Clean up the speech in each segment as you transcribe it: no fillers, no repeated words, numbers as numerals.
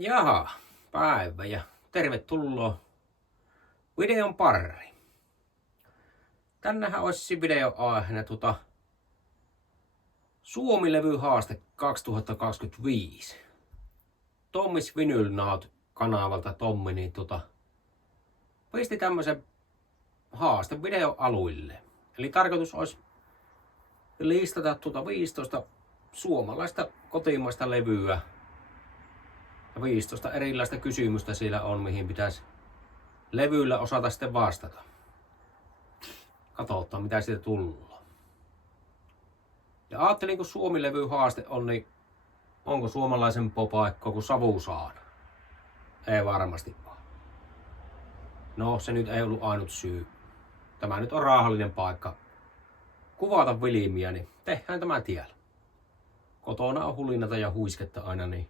Jaha, päivä ja tervetuloa videon pariin. Tännehän olisi video aiheena Suomi-levy haaste 2025. Tommis Vinyl Naut kanavalta Tommi pisti tämmösen haastevideo aluille. Eli tarkoitus olisi listata 15 suomalaista kotimaista levyä. Ja 15 erilaista kysymystä siellä on, mihin pitäisi levyllä osata sitten vastata. Katsotaan, mitä siitä tulee. Ja ajattelin, kun Suomi-levy haaste on, niin onko suomalaisen paikka kuin savusaana? Ei varmasti vaan. No, se nyt ei ollut ainut syy. Tämä nyt on raahallinen paikka kuvata vilimiä, niin tehdään tämä tiellä. Kotona on hulinata ja huisketta aina, niin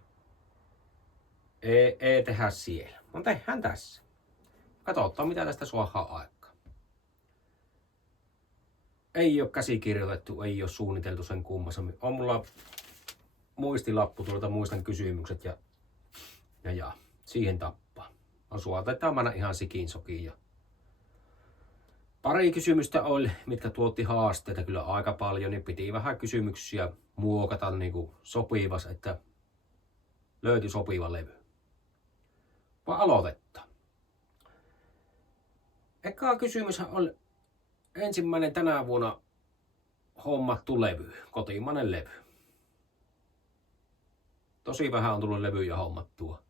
ei tehdä siellä. No tehdään tässä. Katsotaan, mitä tästä suohaa aikaa. Ei ole käsikirjoitettu, ei ole suunniteltu sen kummassammin. On mulla muistilappu tuolta, muistan kysymykset ja siihen tappaa. On suotetaan aina ihan sikin sokiin. Ja pari kysymystä oli, mitkä tuotti haasteita kyllä aika paljon, niin piti vähän kysymyksiä muokata niin kuin sopivas, että löytyi sopiva levy. Vaan aloitetaan. Eka kysymys on ensimmäinen tänä vuonna hommattu levy, kotimainen levy. Tosi vähän on tullut levyjä hommattua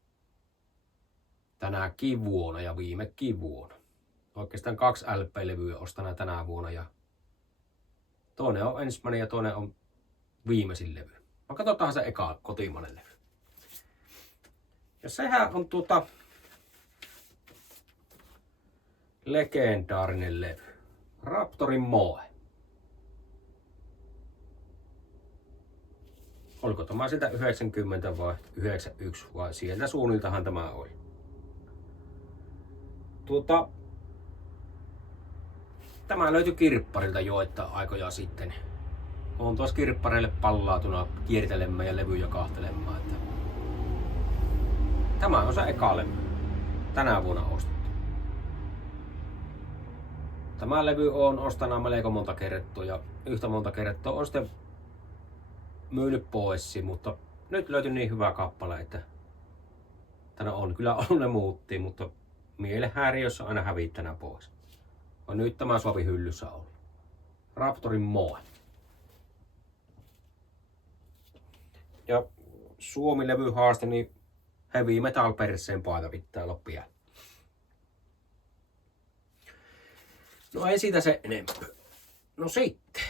tänäkin vuonna ja viimekin vuonna. Oikeastaan 2 LP-levyä ostana tänä vuonna ja toinen on ensimmäinen ja toinen on viimeisin levy. No katsotaan se eka kotimainen levy. Ja sehän on legendaarinen levy. Raptorin Moe. Oliko tämä sieltä 90 vai 91 vai sieltä suunniltahan tämä oli. Tämä löytyi Kirpparilta joittain aikoja sitten. Olen tuossa Kirppareille pallaatuna kiertelemään ja levyjä kahtelemaan. Että tämä on se eka levy. Tänä vuonna ostettu. Tämä levy on ostana melko monta kertaa ja yhtä monta kertaa on sitten myynyt pois, mutta nyt löytyi niin hyvä kappale, että tänä on kyllä ollut ne muutti, mutta mielen häiriössä aina hävittänä pois. On nyt tämä sovi hyllyssä ollut. Raptorin Moe. Ja Suomi-levy haaste, niin heavy metal perseen paita pitää loppia. No ei siitä se enempää. No sitten.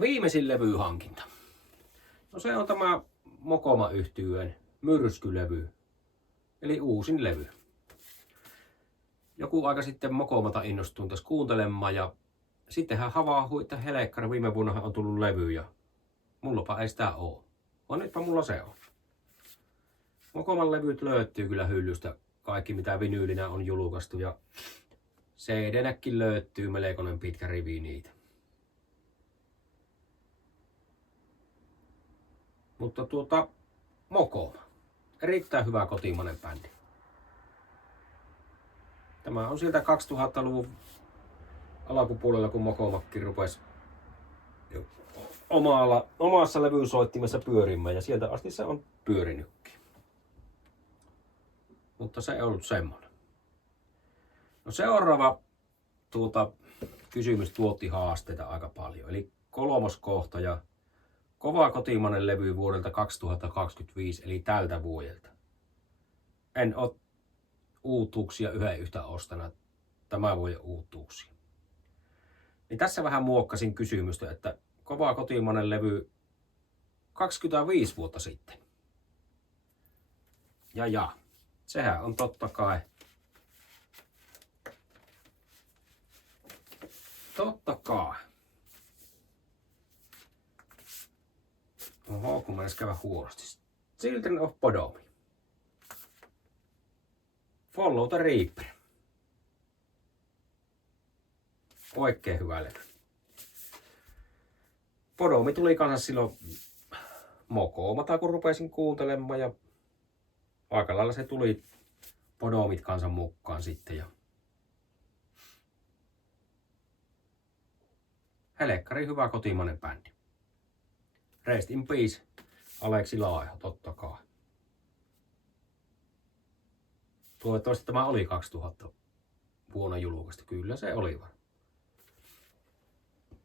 Viimeisin levyhankinta. No se on tämä Mokoma-yhtyeen myrskylevy. Eli uusin levy. Joku aika sitten Mokomata innostuin tässä kuuntelemaan ja sitten hän havahui, että helkkari viime vuonna on tullut levy ja mullapa ei sitä oo. On nytpä mulla se on. Mokoman levyt löytyy kyllä hyllystä. Kaikki mitä vinyylinä on julkaistu ja CD-näkin löytyy melkoinen pitkä rivi niitä. Mutta Mokoma. Erittäin hyvä kotimainen bändi. Tämä on sieltä 2000-luvun alkupuolella, kun Mokomakin rupesi omassa levysoittimessa pyörimään ja sieltä asti se on pyörinytkin. Mutta se ei ollut semmoinen. No seuraava kysymys tuotti haasteita aika paljon. Eli 3. kohta ja kova kotimainen levy vuodelta 2025, eli tältä vuodelta. En ole uutuuksia yhtä ostana tämän vuoden uutuuksia. Niin tässä vähän muokkasin kysymystä, että kova kotimainen levy 25 vuotta sitten. Ja, sehän on totta kai. Oho, kun mä edes käydä huonosti. Children of Bodom. Follow the Reaper. Oikein hyvä levy. Bodomi tuli kanssa silloin mokoomata kun rupesin kuuntelemaan ja aika lailla se tuli Podomit kansan mukaan sitten. Ja helkkari hyvä kotimainen bändi. Rest in peace, Aleksi Laiho, totta kai. Toivottavasti tämä oli 2000 vuonna julkaistu. Kyllä se oli vaan.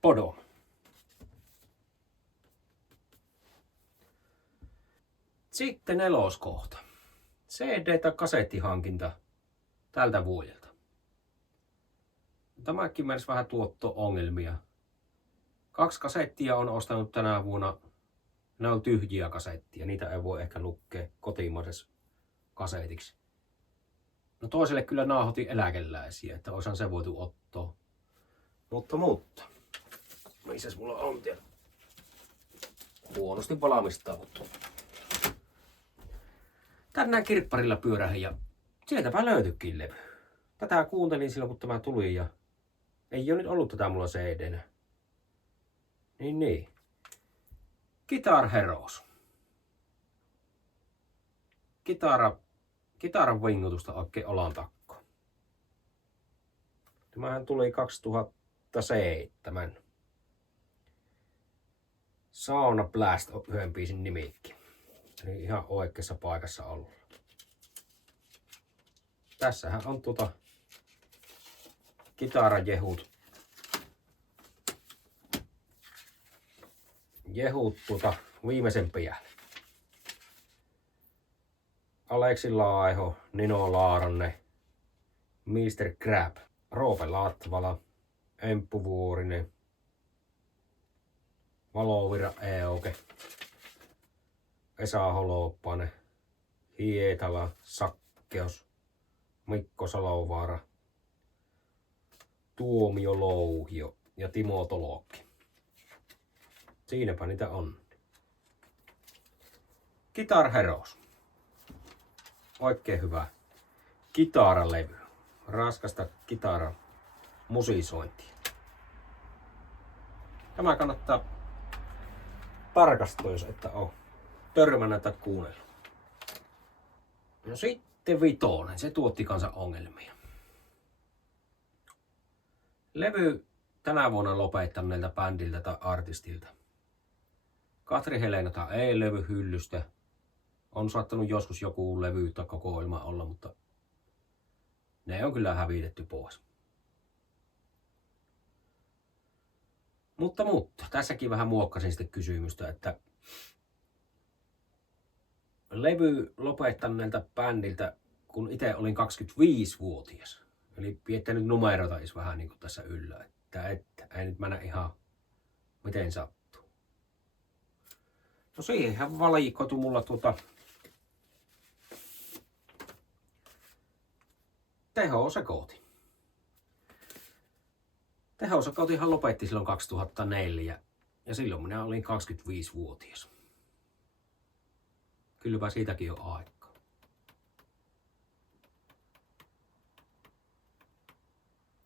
Podom. Sitten neloskohta. CD- tai kasettihankinta tältä vuodelta. Tämäkin menisi vähän tuotto-ongelmia. 2 kasettia on ostanut tänä vuonna. Ne on tyhjiä kasettia. Niitä ei voi ehkä lukea kotimaisessa kasetiksi. No toiselle kyllä naahotin eläkeläisiä, että oishan se voitu ottaa. Mutta. Missäs mulla on siellä? Huonosti valmistautu. Tänään kirpparilla pyörähin ja sieltäpä löytyikin levy. Tätä kuuntelin silloin kun tämä tuli ja ei ole nyt ollut tätä mulla CD-nä. Niin. Guitar Heroes. Kitaran vingutusta oikein olan takko. Tämähän tuli 2007. Sauna Blast on yhden biisin nimikki. Eli ihan oikeassa paikassa ollut. Tässähän on kitarajehut. Viimeisen päälle. Aleksi Laiho, Nino Laaronne, Mr. Crab, Roope Latvala, Emppu Vuorinen, Valovira Eoke, Esa Holopainen, Hietala, Sakkeus, Mikko Salovaara, Tuomio Louhio ja Timo Tolokki. Siinäpä niitä on. Guitar Heroes. Oikein hyvä kitaralevy. Raskasta kitaran musisointia. Tämä kannattaa tarkastaa, jos ette ole törmännyt tai kuunnellut. No sitten vitonen. Se tuotti kanssa ongelmia. Levy tänä vuonna lopettaneelta bändiltä tai artistilta. Katri Helenata ei levy hyllystä. On saattanut joskus joku levy tai kokoelma olla, mutta ne on kyllä hävitetty pois. Mutta tässäkin vähän muokkasin sitten kysymystä, että levy lopettaneelta bändiltä, kun itse olin 25-vuotias. Eli pitänyt numeroita vähän niin kuin tässä yllä, että ei nyt mennä ihan miten sattuu. No siihenhän valikoitu mulla Tehosekoti. Tehosekotihan lopetti silloin 2004 ja silloin minä olin 25-vuotias. Kylläpä siitäkin on aikaa.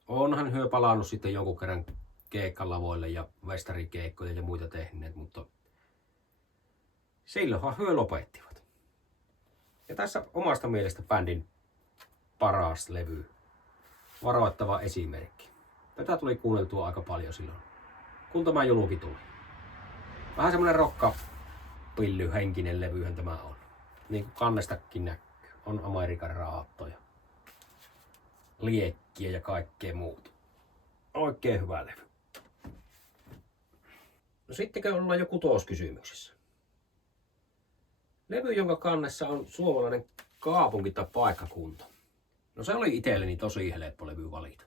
Onhan hyö palannut sitten jonkun kerran keikkalavoille ja vestarikeikkoja ja muita tehneet, mutta silloinhan hyö lopettivat. Ja tässä omasta mielestä bändin paras levy. Varoittava esimerkki. Tätä tuli kuunneltua aika paljon silloin, kun tämä julki tuli. Vähän semmonen rokkapilly henkinen levyhän tämä on. Niin kuin kannestakin näkyy. On Amerikan raattoja, liekkiä ja kaikkea muuta. Oikein hyvä levy. No sittenkö ollaan jo kutoskysymyksessä. Levy, jonka kannessa on suomalainen kaupunki tai paikkakunta. No se oli itselleni tosi helppo levy valita.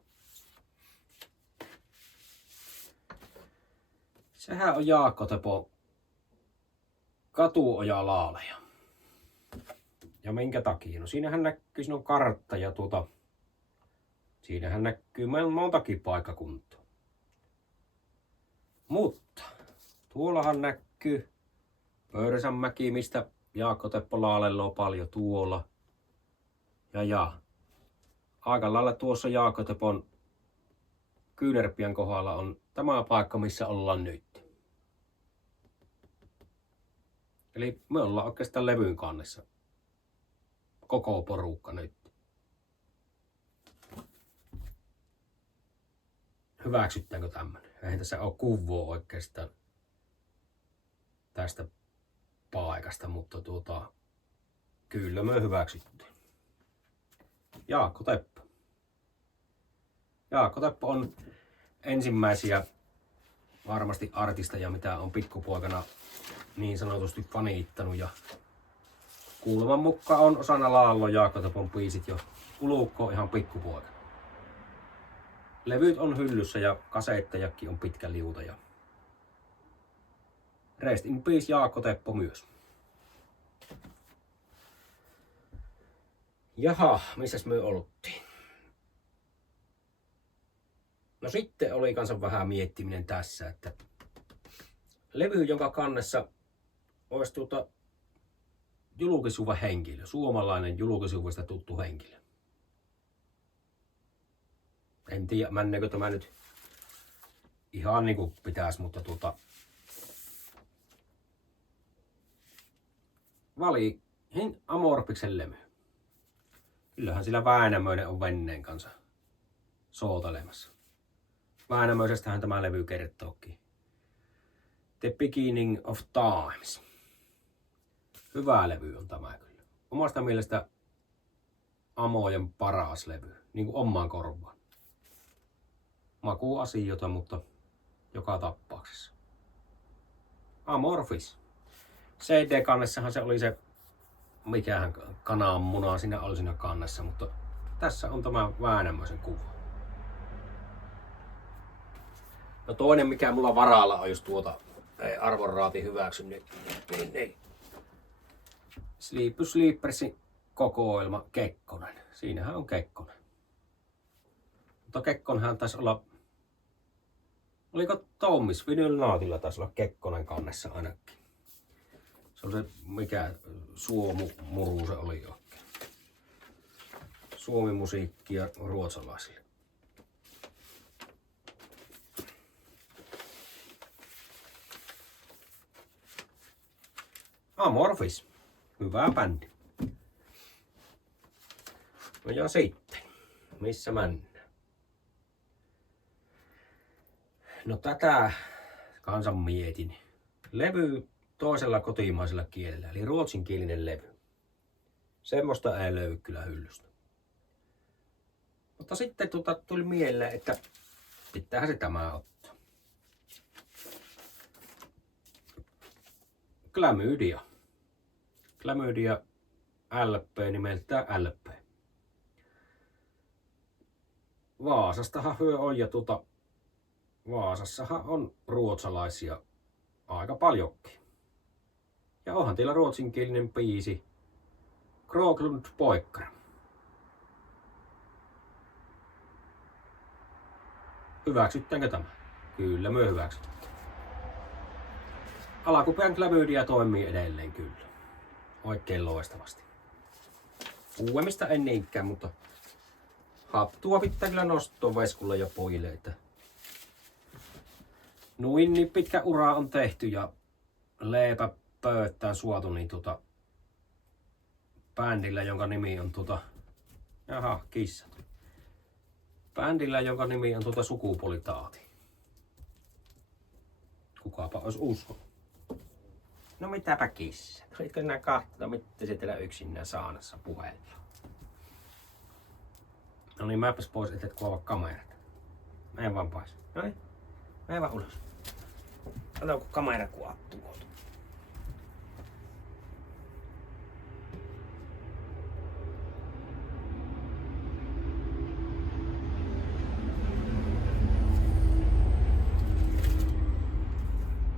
Sehän on Jaakko Tepon Katuoja laaleja. Ja minkä takia? No siinähän näkyy, siinä on kartta ja siinähän näkyy montakin paikkakuntaa. Mutta tuollahan näkyy Pörsänmäki, mistä Jaakko Teppo laalelloo paljon tuolla. Ja aika lailla tuossa Jaakko Tepon Kyynärpien kohdalla on tämä paikka, missä ollaan nyt. Eli me ollaan oikeastaan levyn kannessa. Koko porukka nyt. Hyväksyttäänkö tämmönen? Eihän tässä ole kuvaa oikeastaan tästä paikasta, mutta kyllä me hyväksytty. Jaakko Teppo. Jaakko Teppo on ensimmäisiä varmasti artisteja, mitä on pikkupoikana niin sanotusti faniittanut, ja kuuleman mukaan on osana Laallon Jaakko Tepon biisit jo ulukko ihan pikkupoikana. Levyt on hyllyssä ja kasettajakin on pitkä liuta, ja rest in peace Jaakko Teppo myös. Jaha, missäs me oltiin? No sitten oli kanssa vähän miettiminen tässä, että levy, jonka kannessa olisi julkisuva henkilö, suomalainen julkisuvista tuttu henkilö. En tiedä, menneekö tämä nyt ihan niin kuin pitäisi, mutta valitin Amorfiksen levy. Kyllähän sillä Väänämöinen on Venneen kanssa sootelemassa. Väänämöisestähän tämä levy kertookin. The Beginning of Times. Hyvä levy on tämä kyllä. Omasta mielestä Amojen paras levy, niin kuin omaan korvaan. Makuasioita, mutta joka tapauksessa. Amorphis. CD-kannessahan se oli se, mikähän kananmuna siinä oli siinä kannessa, mutta tässä on tämä Väänämöisen kuva. No toinen, mikä mulla varalla on, jos ei arvonraati hyväksy, niin Sleepy Sleepersin kokoelma Kekkonen. Siinähän on Kekkonen. Mutta Kekkonenhan taisi olla, oliko Tommis Vinyl Naatilla taisi olla Kekkonen kannessa ainakin. Se oli se, mikä Suomu-muru se oli oikein. Suomi-musiikkia ruotsalaisille. Amorphis. Hyvä bändi. No ja sitten, missä mennään? No tätä kansan mietin. Levy toisella kotimaisella kielellä, eli ruotsinkielinen levy. Semmoista ei löydy kyllä hyllystä. Mutta sitten tuli mieleen, että pitäähän se tämä ottaa. Klamydia. Klamydia LP nimeltään LP. Vaasastahan hyö on, ja Vaasassahan on ruotsalaisia aika paljonkin. Ja onhan teillä ruotsinkielinen biisi Kroglund Poikkar. Hyväksyttäänkö tämä? Kyllä me hyväksytään. Alkupeän Klamydia toimii edelleen kyllä. Oikein loistavasti. Uudemmista en niinkään, mutta hattua pitää kyllä nostaa Veskulle ja pojille, että noin niin pitkä ura on tehty ja leipä pöyttään suotu niin bändillä, jonka nimi on jaha, kissat. Bändillä, jonka nimi on Sukupuolitaati. Kukaapa olisi uskonut. No mitäpä kissa? Olitko sinä kahta, mitä se teillä yksinään saanassa puheella? No niin, mäpäs pois, et kuova kamerat. Mene vaan pois. No niin, mene vaan ulos. Kato, kun kamera kuvattuu.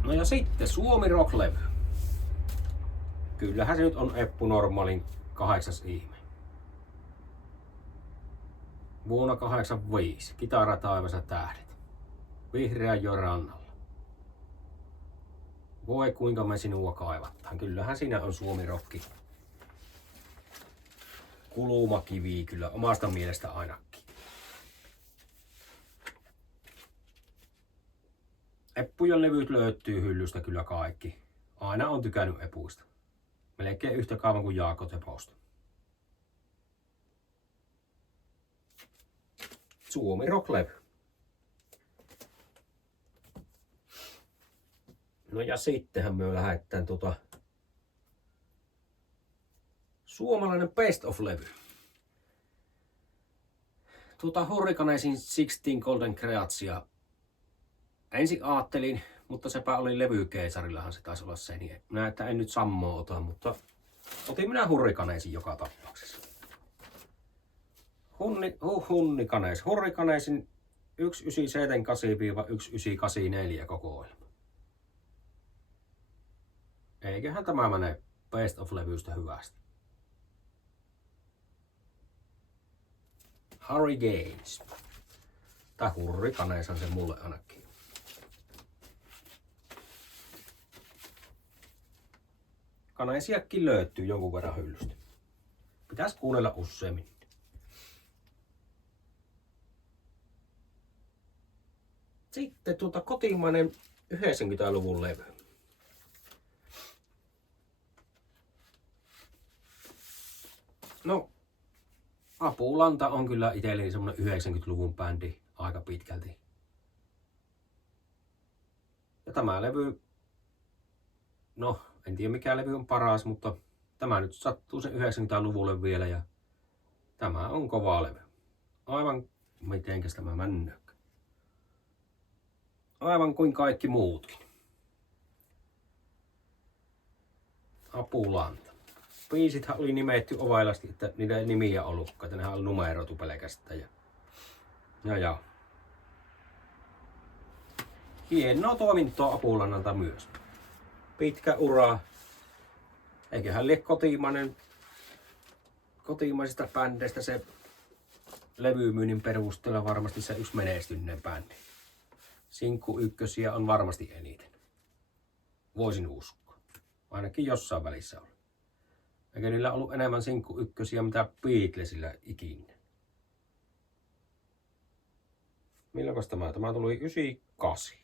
No ja sitten Suomi Rock-levy. Kyllähän se nyt on Eppu Normaalin 8. ihme. Vuonna 85. Kitara taivassa tähdet. Vihreä jo rannalla. Voi kuinka me sinua kaivattaan. Kyllähän siinä on Suomi Rokki. Kulumakivi kyllä omasta mielestä ainakin. Eppujen levyt löytyy hyllystä kyllä kaikki. Aina on tykännyt epuista. Melkein yhtä kauan kuin Jaakko Teposta. Suomi Rock-levy. No ja sittenhän me lähdetään suomalainen Best of-levy. Hurricanesin 16 Golden Creatsia. Ensin ajattelin, mutta sepä oli levykeisarillahan se taisi olla se, niin näitä en nyt sammoa ota, mutta otin minä Hurricanesin joka tapauksessa. Hurricanesin 1978-1984 kokoelma. Eiköhän tämä mene Best of-levystä hyvästi. Hurricanes. Tai Hurricaneshan se mulle ainakin. Kaneisiakin löytyy jonkun verran hyllystä. Pitäis kuunnella useammin. Sitten kotimainen 90-luvun levy. No, Apulanta on kyllä itselleni semmonen 90-luvun bändi aika pitkälti. Ja tämä levy, no en tiedä mikä levy on paras, mutta tämä nyt sattuu sen 90-luvulle vielä ja tämä on kova levy. Aivan mitenkäs tämä männökkä. Aivan kuin kaikki muutkin. Apulanta. Biisithän oli nimetty ovailasti, että niitä ei nimiä ollutkaan, että nehän oli numeroitu pelkästään. Ja. Hienoa toimintoa Apulannalta myös. Pitkä ura. Eiköhän lie kotimaisista bändeistä se levymyynnin perusteella varmasti se yksi menestyneen bändi. Sinkku ykkösiä on varmasti eniten. Voisin uskoa. Ainakin jossain välissä on. Eikä niillä ollut enemmän sinkku ykkösiä mitä Beatlesillä ikinä. Milloinkas tämä? Tämä tuli 98.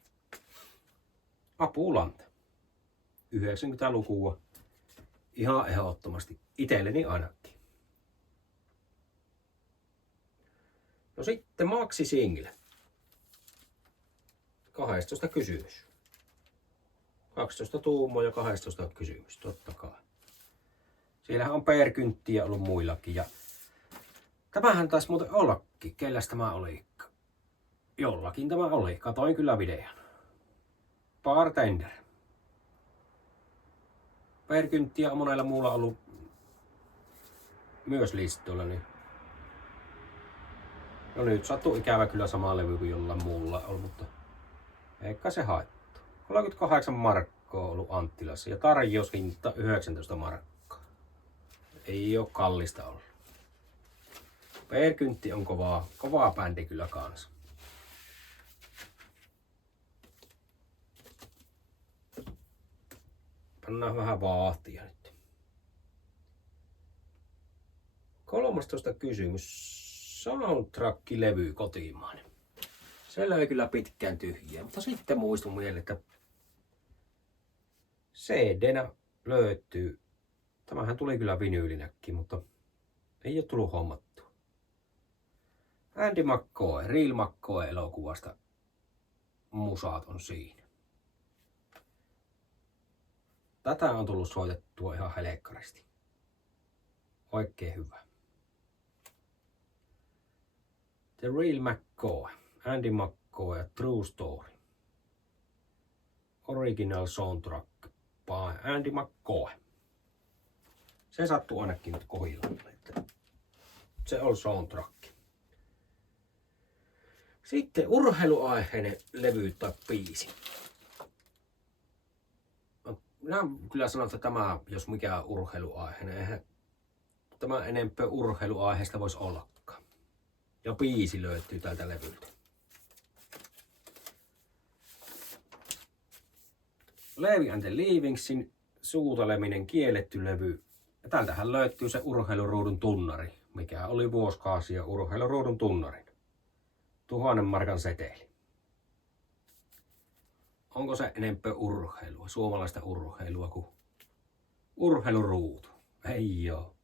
Apulanta. 90-lukua. Ihan ehdottomasti. Itselleni ainakin. No sitten Maxi Single. 12 kysymys. 12 tuumoa ja 12 kysymys, totta kai. Siellähän on perkynttiä ollut muillakin ja tämähän taisi muuten ollakin. Kelläs tämä oli? Jollakin tämä oli. Katoin kyllä videon. Bartender. Perkynttiä on monella muulla ollut myös listoilla. Niin. No nyt sattuu ikävä kyllä sama levy kuin jollain muulla on, mutta eikä se haittaa. 38 markkaa on ollut Anttilassa ja tarjoushinta 19 markkaa. Ei oo kallista ollut. Perkyntti on kovaa bändi kyllä kanssa. Pannaan vähän vauhtia nyt. 13 kysymys. Soundtrack-levy kotimainen. Se löi kyllä pitkään tyhjiä, mutta sitten muistui mieleen, että CD-nä löytyy. Tämähän tuli kyllä vinyylinäkin, mutta ei ole tullut hommattua. Andy McCoy, Real McCoy elokuvasta musaat on siinä. Tätä on tullut soitettua ihan helekkarisesti. Oikein hyvä. The Real McCoy, Andy McCoy, True Story. Original soundtrack by Andy McCoy. Se sattuu ainakin nyt kohdillaan, että se on soundtrack. Sitten urheiluaiheinen levy tai biisi. Minä kyllä sanon, että tämä, jos mikä on urheiluaiheinen, eihän tämä enempää urheiluaiheesta voisi ollakaan. Ja biisi löytyy tältä levyltä. Levi and the Leavingsin Suutaleminen kielletty levy. Ja tältähän löytyy se urheiluruudun tunnari, mikä oli vuosikausia urheiluruudun tunnarin. 1000 markan seteli. onko se enempää urheilua, suomalaista urheilua kuin urheiluruutu? Ei oo.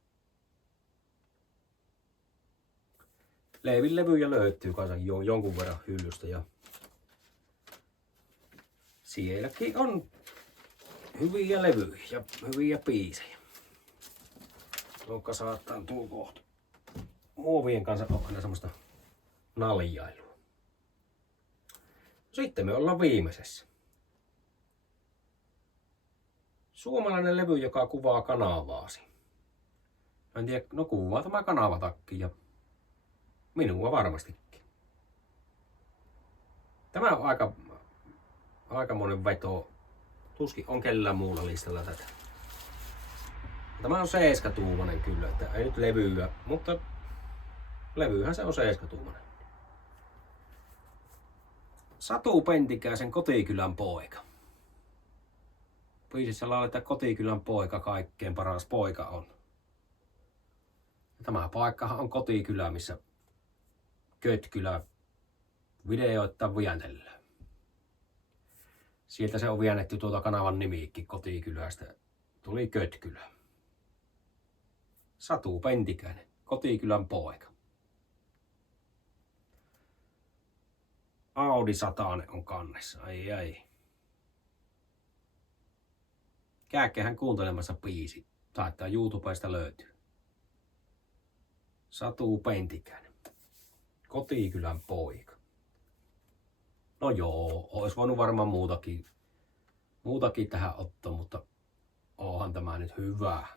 Leivin levyjä löytyy kanssa jonkun verran hyllystä ja sielläkin on hyviä levyjä ja hyviä biisejä. Tuokka saattaa tuo kohta. Muovien kanssa on aina semmoista naljailua. Sitten me ollaan viimeisessä. Suomalainen levy, joka kuvaa kanavaasi. En tiedä, no kuvaa tämä kanavatakki ja minua varmastikin. Tämä on aikamoinen veto. Tuskin on kellään muulla listalla tätä. Tämä on 7-tuumainen kyllä, että ei nyt levyä, mutta levyyhän se on 7-tuumainen. Satu Pentikäisen Kotikylän poika. Biisissä lauletaan Kotikylän poika, kaikkein paras poika on. Tämä paikkahan on kotikylä, missä Kötkylä videoittaa vientellään. Sieltä se on viennetty tuota kanavan nimiikki Kotikylästä. Tuli Kötkylä. Satu Pentikäinen, Kotikylän poika. Audi 100 on kannessa, ai. Kääkkähän kuuntelemassa biisi. Taitaa YouTubesta löytyy. Satu Pentikäinen, Kotikylän poika. No joo, ois voinut varmaan muutakin tähän ottaa, mutta onhan tämä nyt hyvä.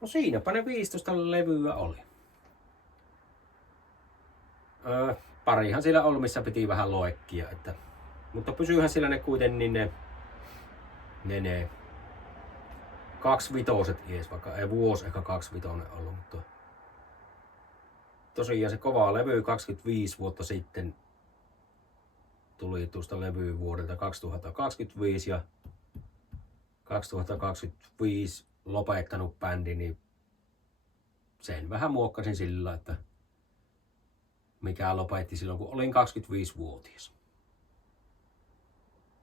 No siinäpä ne 15 levyä oli. Parihan siellä oli, missä piti vähän loikkia, mutta pysyyhän siellä ne kuitenkin ne 25 ees, vaikka ei vuosi ehkä 25 ollut, mutta tosiaan se kova levy 25 vuotta sitten tuli tuosta levy vuodelta 2025 ja 2025 lopettanut bändi, niin sen vähän muokkasin sillä, että mikä lopetti silloin, kun olin 25-vuotias.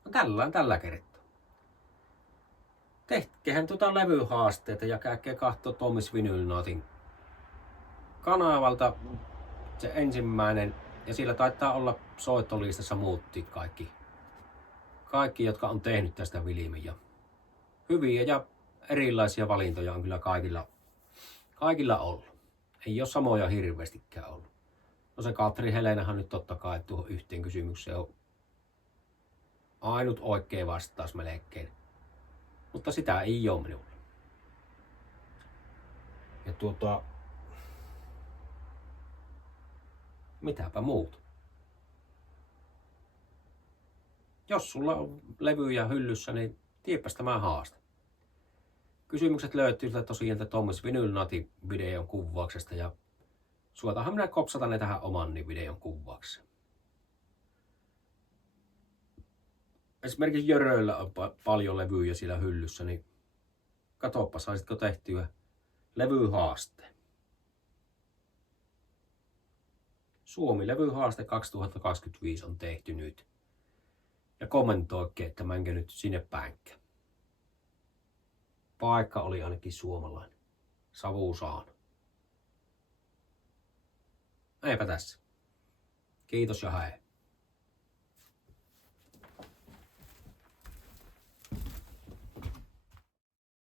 No tällä kertaa. Tehkehän levyhaasteita ja käykää kahtoo Tomis Vinyl Notin kanavalta se ensimmäinen. Ja sillä taitaa olla soittolistassa muutkin kaikki, jotka on tehnyt tästä Vilmin. Ja hyviä ja erilaisia valintoja on kyllä kaikilla ollut. Ei ole samoja hirveästikään ollut. No se Katri Helenahan nyt totta kai tuohon yhteen kysymykseen on ainut oikea vastaus melkein. Mutta sitä ei ole minulla. Ja mitäpä muuta. Jos sulla on levyjä hyllyssä, niin tiepäs tämä haaste. Kysymykset löytyy tosiaan Tomis Vinyl Notin videon kuvauksesta ja suotahan minä kopsata ne tähän oman videon kuvaukseen. Esimerkiksi Jöröillä on paljon levyjä siellä hyllyssä, niin katoppa saisitko tehtyä levyhaasteen. Suomi-levyhaaste 2025 on tehty nyt. Ja kommentoikke, että mänkö nyt sinne päinkkä. Paikka oli ainakin suomalainen. Savu saanut. Eipä tässä. Kiitos ja hei.